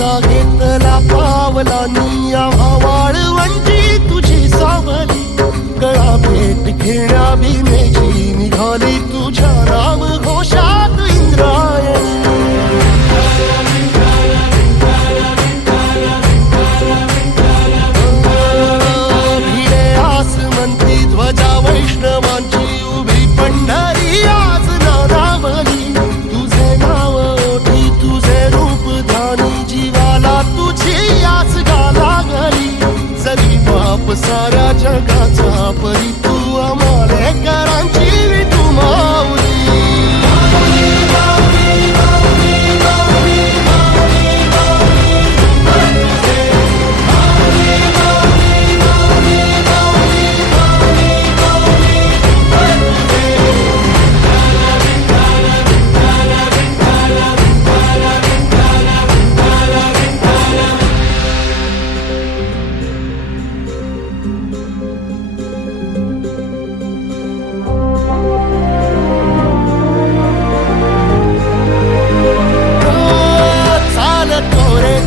आमचा घेतला पावलांनी आम्हा वाळवंटी तुझी सावली गळा भेट घेण्या भीमेची निघाली तुझ्या नाम घोषात इंद्रायणी भिडे आसमंती ध्वजा वैष्णवांची उभी पंढरी आज नादावली तुझे नाव ओठी तुझे रूप ध्यानी जीवाला तुझी आस लागली जरी बाप साऱ्या जगाचा परी तू आमालेकरांची विठू माऊली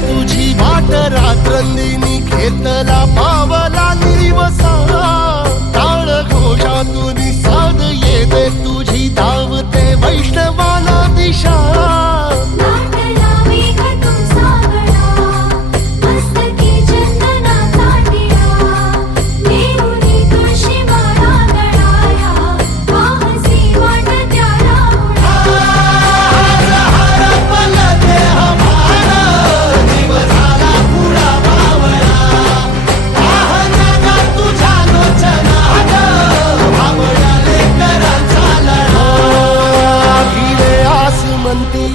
तुझी वाट रात्रंदिनी घेतला पावला निवसा टाळ घोषातून साध येते तुझी धावते वैष्णवाला दिशा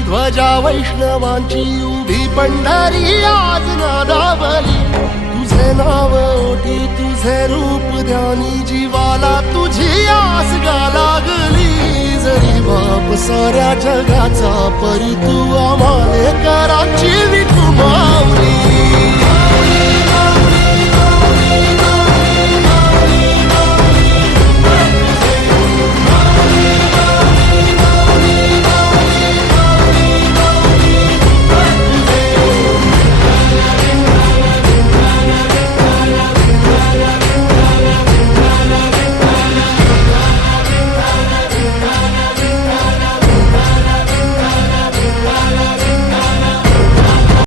ध्वजा वैष्णवांची उभी पंढरी आज नादावली तुझे नाव ओठी तुझे रूप ध्यानी जीवाला तुझी आस लागली जरी बाप साऱ्या जगाचा परी तू आमालेकरांची विठू माऊली